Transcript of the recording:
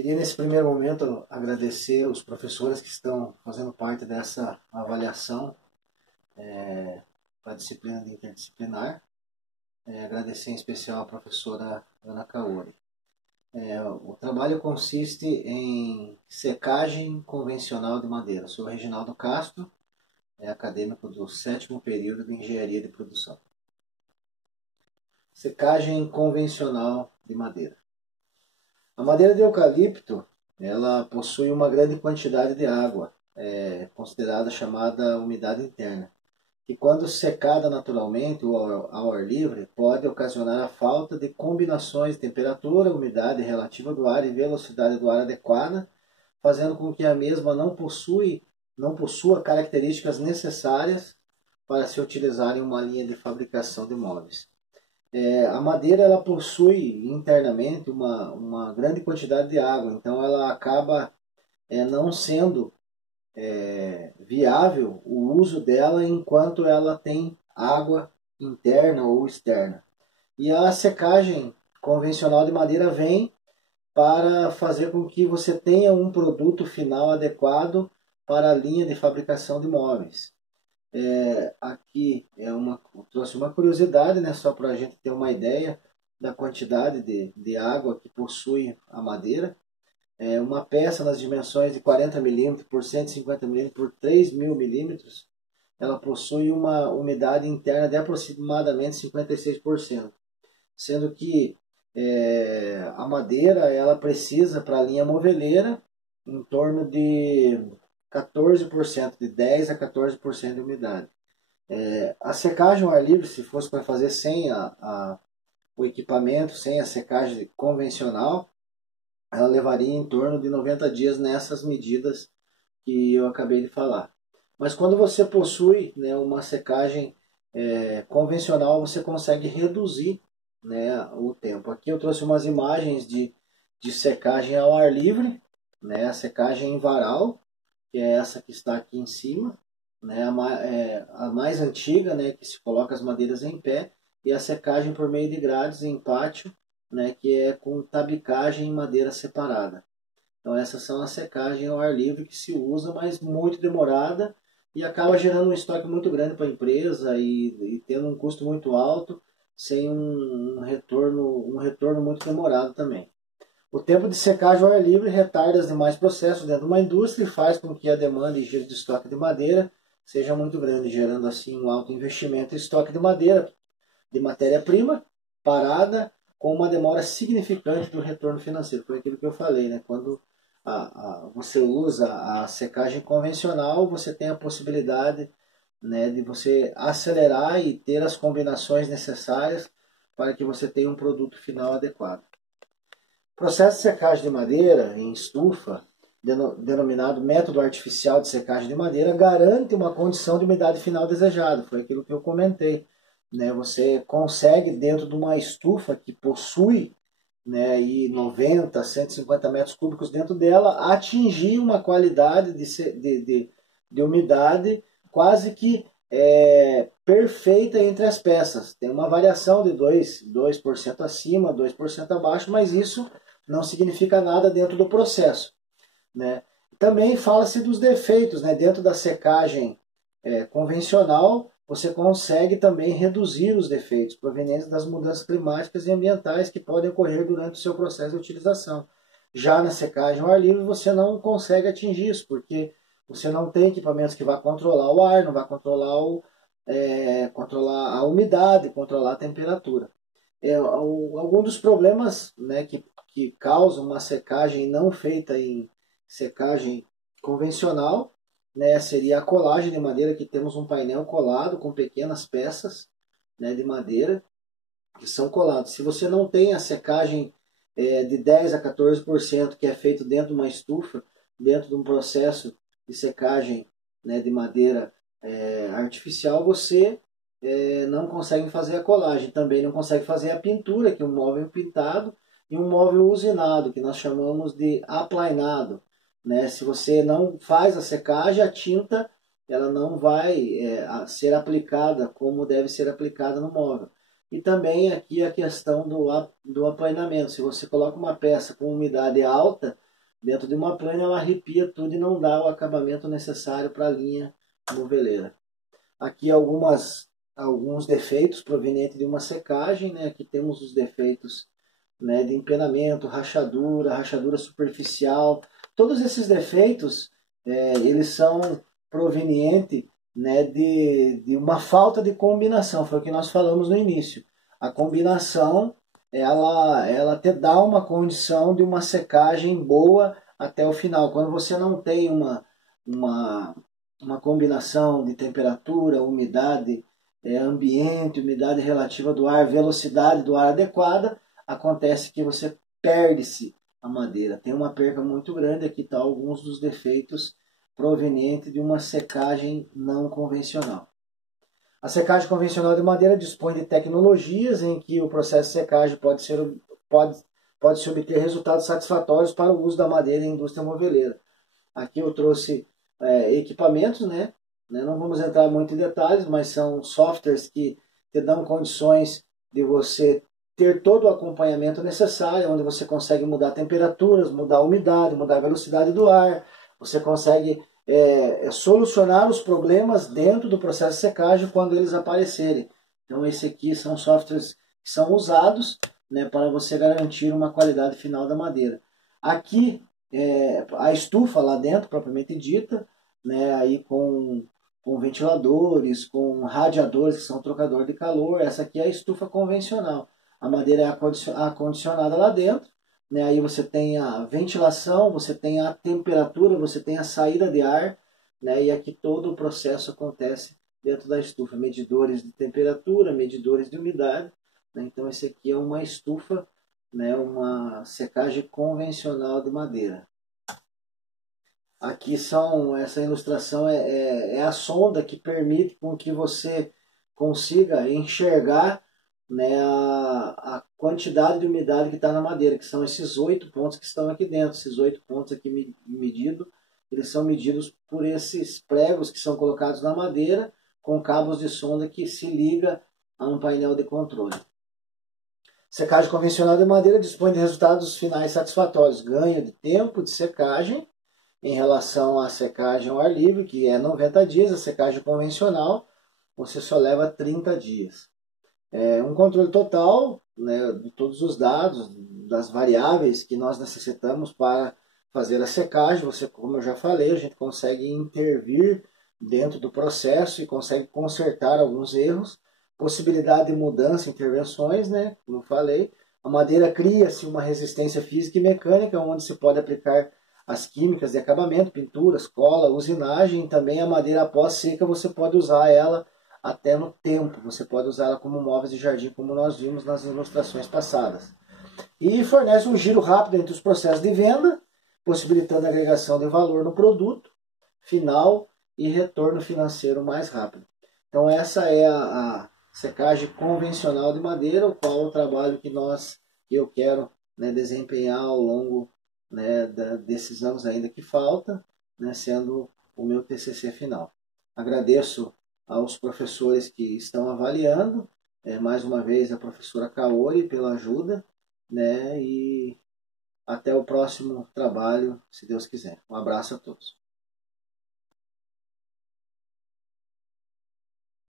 Queria nesse primeiro momento agradecer os professores que estão fazendo parte dessa avaliação para a disciplina de interdisciplinar. Agradecer em especial a professora Ana Kaori. O trabalho consiste em secagem convencional de madeira. Sou Reginaldo Castro, acadêmico do 7º período de Engenharia de Produção. Secagem convencional de madeira. A madeira de eucalipto, ela possui uma grande quantidade de água, considerada chamada umidade interna, que quando secada naturalmente ou ao ar livre, pode ocasionar a falta de combinações de temperatura, umidade relativa do ar e velocidade do ar adequada, fazendo com que a mesma não possua características necessárias para se utilizar em uma linha de fabricação de móveis. A madeira ela possui internamente uma grande quantidade de água, então ela acaba não sendo viável o uso dela enquanto ela tem água interna ou externa. E a secagem convencional de madeira vem para fazer com que você tenha um produto final adequado para a linha de fabricação de móveis. Aqui trouxe uma curiosidade, né, só para a gente ter uma ideia da quantidade de água que possui a madeira. Uma peça nas dimensões de 40 mm por 150 mm por 3.000 mm, ela possui uma umidade interna de aproximadamente 56%, sendo que a madeira ela precisa para a linha moveleira em torno de 14%, de 10 a 14% de umidade. A secagem ao ar livre, se fosse para fazer sem o equipamento, sem a secagem convencional, ela levaria em torno de 90 dias nessas medidas que eu acabei de falar. Mas quando você possui, né, uma secagem convencional, você consegue reduzir, né, o tempo. Aqui eu trouxe umas imagens de secagem ao ar livre, né, a secagem em varal, que é essa que está aqui em cima, né, a mais antiga, né, que se coloca as madeiras em pé, e a secagem por meio de grades em pátio, né, que é com tabicagem em madeira separada. Então essas são as secagens ao ar livre que se usa, mas muito demorada e acaba gerando um estoque muito grande para a empresa e tendo um custo muito alto, sem um retorno muito demorado também. O tempo de secagem ao ar livre retarda os demais processos dentro de uma indústria e faz com que a demanda e giro de estoque de madeira seja muito grande, gerando assim um alto investimento em estoque de madeira, de matéria-prima, parada, com uma demora significante do retorno financeiro. Foi aquilo que eu falei, né? Quando você usa a secagem convencional, você tem a possibilidade, né, de você acelerar e ter as combinações necessárias para que você tenha um produto final adequado. O processo de secagem de madeira em estufa, denominado método artificial de secagem de madeira, garante uma condição de umidade final desejada. Foi aquilo que eu comentei. Né? Você consegue, dentro de uma estufa que possui, né, 90, 150 metros cúbicos dentro dela, atingir uma qualidade de umidade quase que perfeita entre as peças. Tem uma variação de 2% acima, 2% abaixo, mas isso não significa nada dentro do processo. Né? Também fala-se dos defeitos, né? Dentro da secagem convencional, você consegue também reduzir os defeitos provenientes das mudanças climáticas e ambientais que podem ocorrer durante o seu processo de utilização. Já na secagem ao ar livre, você não consegue atingir isso, porque você não tem equipamentos que vão controlar o ar, não vai controlar, controlar a umidade, controlar a temperatura. Algum dos problemas, né, que causam uma secagem não feita em secagem convencional, né, seria a colagem de madeira, que temos um painel colado com pequenas peças, né, de madeira que são coladas. Se você não tem a secagem de 10 a 14% que é feito dentro de uma estufa, dentro de um processo de secagem, né, de madeira artificial, você não consegue fazer a colagem. Também não consegue fazer a pintura, que é um móvel pintado, e um móvel usinado, que nós chamamos de aplainado. Né? Se você não faz a secagem, a tinta ela não vai ser aplicada como deve ser aplicada no móvel. E também aqui a questão do aplainamento. Se você coloca uma peça com umidade alta, dentro de uma plana, ela arrepia tudo e não dá o acabamento necessário para a linha moveleira. Aqui alguns defeitos provenientes de uma secagem, né? Aqui temos os defeitos, né, de empenamento, rachadura superficial. Todos esses defeitos, eles são provenientes, né, de uma falta de combinação, foi o que nós falamos no início. A combinação, ela te dá uma condição de uma secagem boa até o final. Quando você não tem uma combinação de temperatura, umidade ambiente, umidade relativa do ar, velocidade do ar adequada, acontece que você perde-se a madeira. Tem uma perca muito grande. Aqui estão alguns dos defeitos provenientes de uma secagem não convencional. A secagem convencional de madeira dispõe de tecnologias em que o processo de secagem pode se obter resultados satisfatórios para o uso da madeira em indústria moveleira. Aqui eu trouxe equipamentos, né? Não vamos entrar muito em detalhes, mas são softwares que te dão condições de você ter todo o acompanhamento necessário, onde você consegue mudar temperaturas, mudar a umidade, mudar a velocidade do ar, você consegue solucionar os problemas dentro do processo de secagem quando eles aparecerem. Então esse aqui são softwares que são usados, né, para você garantir uma qualidade final da madeira. Aqui a estufa lá dentro, propriamente dita, né, aí com ventiladores, com radiadores, que são trocador de calor. Essa aqui é a estufa convencional. A madeira é acondicionada lá dentro, né, aí você tem a ventilação, você tem a temperatura, você tem a saída de ar, né, e aqui todo o processo acontece dentro da estufa. Medidores de temperatura, medidores de umidade, né, então esse aqui é uma estufa, né, uma secagem convencional de madeira. Aqui essa ilustração é a sonda que permite com que você consiga enxergar, né, a quantidade de umidade que está na madeira, que são esses 8 pontos que estão aqui dentro. Esses 8 pontos aqui medidos, eles são medidos por esses pregos que são colocados na madeira, com cabos de sonda que se liga a um painel de controle. Secagem convencional de madeira dispõe de resultados finais satisfatórios. Ganho de tempo de secagem em relação à secagem ao ar livre, que é 90 dias. A secagem convencional você só leva 30 dias. Um controle total, né, de todos os dados, das variáveis que nós necessitamos para fazer a secagem. Você, como eu já falei, a gente consegue intervir dentro do processo e consegue consertar alguns erros. Possibilidade de mudança, intervenções, né, como eu falei. A madeira cria-se uma resistência física e mecânica, onde se pode aplicar as químicas de acabamento, pinturas, cola, usinagem. Também a madeira após seca você pode usar ela até no tempo. Você pode usá-la como móveis de jardim, como nós vimos nas ilustrações passadas. E fornece um giro rápido entre os processos de venda, possibilitando a agregação de valor no produto final e retorno financeiro mais rápido. Então essa é a secagem convencional de madeira, o qual é o trabalho que eu quero, né, desempenhar ao longo, né, desses anos ainda que falta, né, sendo o meu TCC final. Agradeço aos professores que estão avaliando, mais uma vez a professora Kaori pela ajuda, né, e até o próximo trabalho, se Deus quiser. Um abraço a todos.